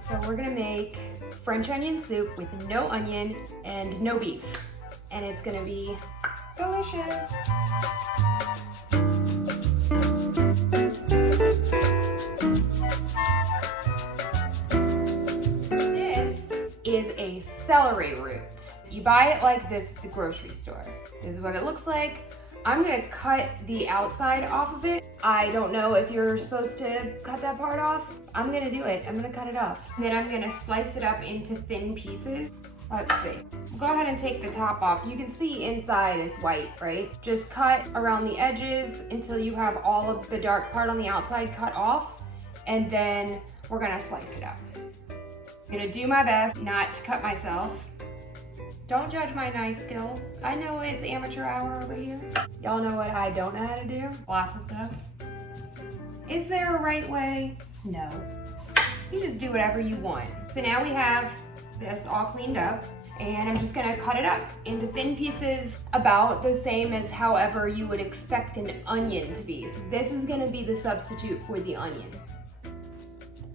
So we're gonna make French onion soup with no onion and no beef. And it's gonna be delicious. This is a celery root. You buy it like this at the grocery store. This is what it looks like. I'm gonna cut the outside off of it. I don't know if you're supposed to cut that part off. I'm gonna do it. I'm gonna cut it off. And then I'm gonna slice it up into thin pieces. Let's see. Go ahead and take the top off. You can see inside is white, right? Just cut around the edges until you have all of the dark part on the outside cut off. And then we're gonna slice it up. I'm gonna do my best not to cut myself. Don't judge my knife skills. I know it's amateur hour over here. Y'all know what I don't know how to do? Lots of stuff. Is there a right way? No. You just do whatever you want. So now we have this all cleaned up, and I'm just gonna cut it up into thin pieces about the same as however you would expect an onion to be. So this is gonna be the substitute for the onion.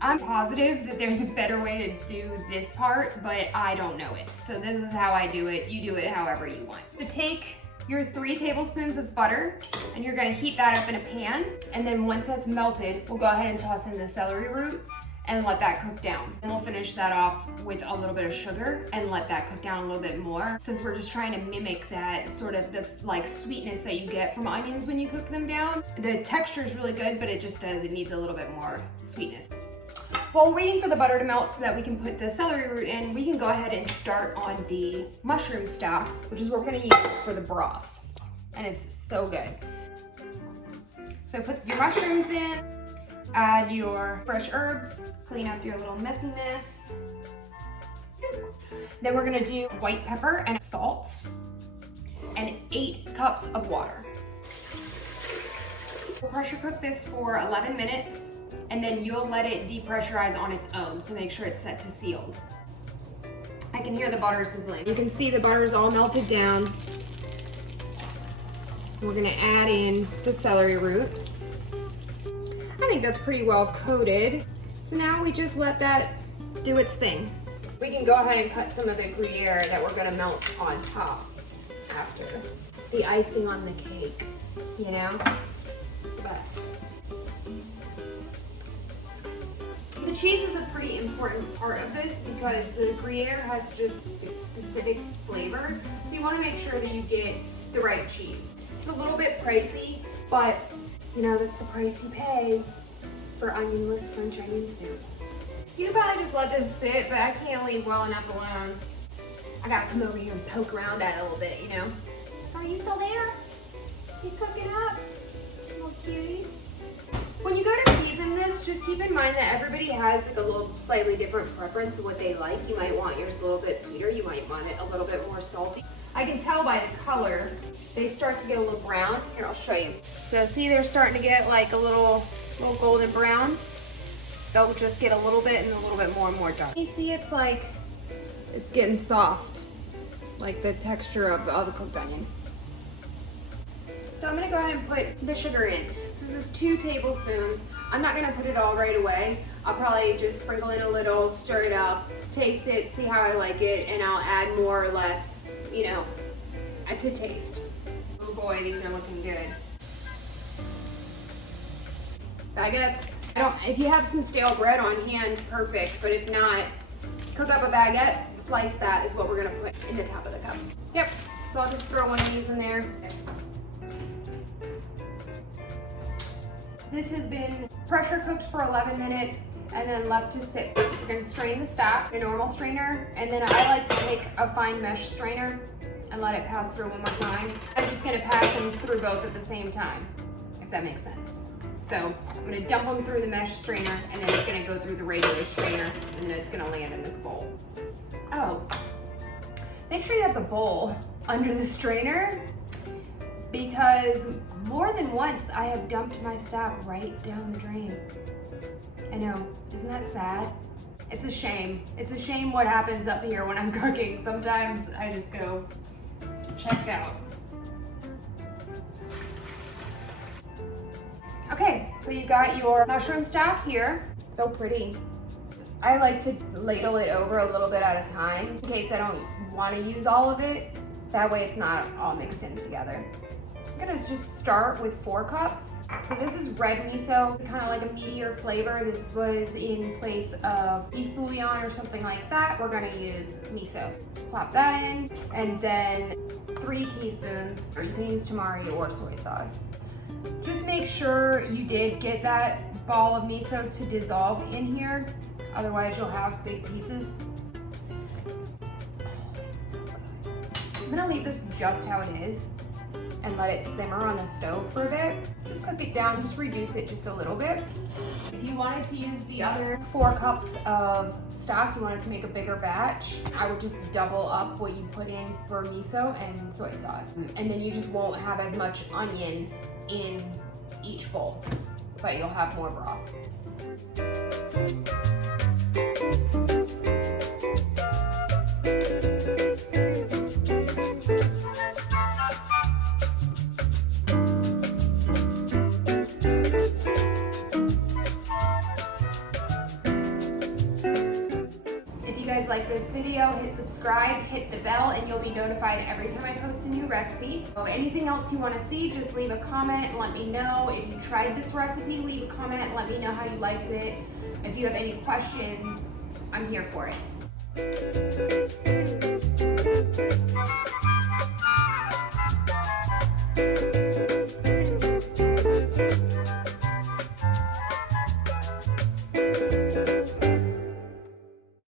I'm positive that there's a better way to do this part, but I don't know it. So this is how I do it. You do it however you want. So take your 3 tablespoons of butter, and you're gonna heat that up in a pan. And then once that's melted, we'll go ahead and toss in the celery root and let that cook down. And we'll finish that off with a little bit of sugar and let that cook down a little bit more, since we're just trying to mimic that sort of the like sweetness that you get from onions when you cook them down. The texture is really good, but it needs a little bit more sweetness. While we're waiting for the butter to melt so that we can put the celery root in, we can go ahead and start on the mushroom stock, which is what we're gonna use for the broth. And it's so good. So put your mushrooms in, add your fresh herbs, clean up your little messiness. Then we're gonna do white pepper and salt and 8 cups of water. We'll pressure cook this for 11 minutes. And then you'll let it depressurize on its own, so make sure it's set to sealed. I can hear the butter sizzling. You can see the butter's all melted down. We're gonna add in the celery root. I think that's pretty well coated. So now we just let that do its thing. We can go ahead and cut some of the Gruyere that we're gonna melt on top after. The icing on the cake, you know? The best. The cheese is a pretty important part of this because the Gruyere has just specific flavor. So you want to make sure that you get the right cheese. It's a little bit pricey, but you know, that's the price you pay for onionless French onion soup. You could probably just let this sit, but I can't leave well enough alone. I gotta come over here and poke around at it a little bit, you know? Are you still there? You cooking up? Little cuties. When you go to season this, just keep in mind that everybody has like a little slightly different preference of what they like. You might want yours a little bit sweeter. You might want it a little bit more salty. I can tell by the color, they start to get a little brown. Here, I'll show you. So see, they're starting to get like a little golden brown. They'll just get a little bit and a little bit more dark. You see, it's like, it's getting soft, like the texture of the cooked onion. So I'm gonna go ahead and put the sugar in. So this is 2 tablespoons. I'm not gonna put it all right away. I'll probably just sprinkle it a little, stir it up, taste it, see how I like it, and I'll add more or less, you know, to taste. Oh boy, these are looking good. Baguettes. If you have some stale bread on hand, perfect, but if not, cook up a baguette, slice that is what we're gonna put in the top of the cup. Yep, so I'll just throw one of these in there. This has been pressure cooked for 11 minutes and then left to sit. We're gonna strain the stock in a normal strainer, and then I like to take a fine mesh strainer and let it pass through one more time. I'm just gonna pass them through both at the same time, if that makes sense. So I'm gonna dump them through the mesh strainer, and then it's gonna go through the regular strainer, and then it's gonna land in this bowl. Oh, make sure you have the bowl under the strainer, because more than once I have dumped my stock right down the drain. I know, isn't that sad? It's a shame. It's a shame what happens up here when I'm cooking. Sometimes I just go checked out. Okay, so you got your mushroom stock here. So pretty. I like to ladle it over a little bit at a time in case I don't want to use all of it. That way it's not all mixed in together. I'm gonna just start with 4 cups. So this is red miso, kind of like a meatier flavor. This was in place of beef bouillon or something like that. We're gonna use miso. Plop that in, and then 3 teaspoons, or you can use tamari or soy sauce. Just make sure you did get that ball of miso to dissolve in here. Otherwise you'll have big pieces. Oh, it's so good. I'm gonna leave this just how it is and let it simmer on the stove for a bit. Just cook it down, just reduce it just a little bit. If you wanted to use the other 4 cups of stock, you wanted to make a bigger batch, I would just double up what you put in for miso and soy sauce. And then you just won't have as much onion in each bowl, but you'll have more broth. If you guys like this video, hit subscribe, hit the bell, and you'll be notified every time I post a new recipe. Or anything else you want to see, just leave a comment and let me know. If you tried this recipe, leave a comment and let me know how you liked it. If you have any questions, I'm here for it.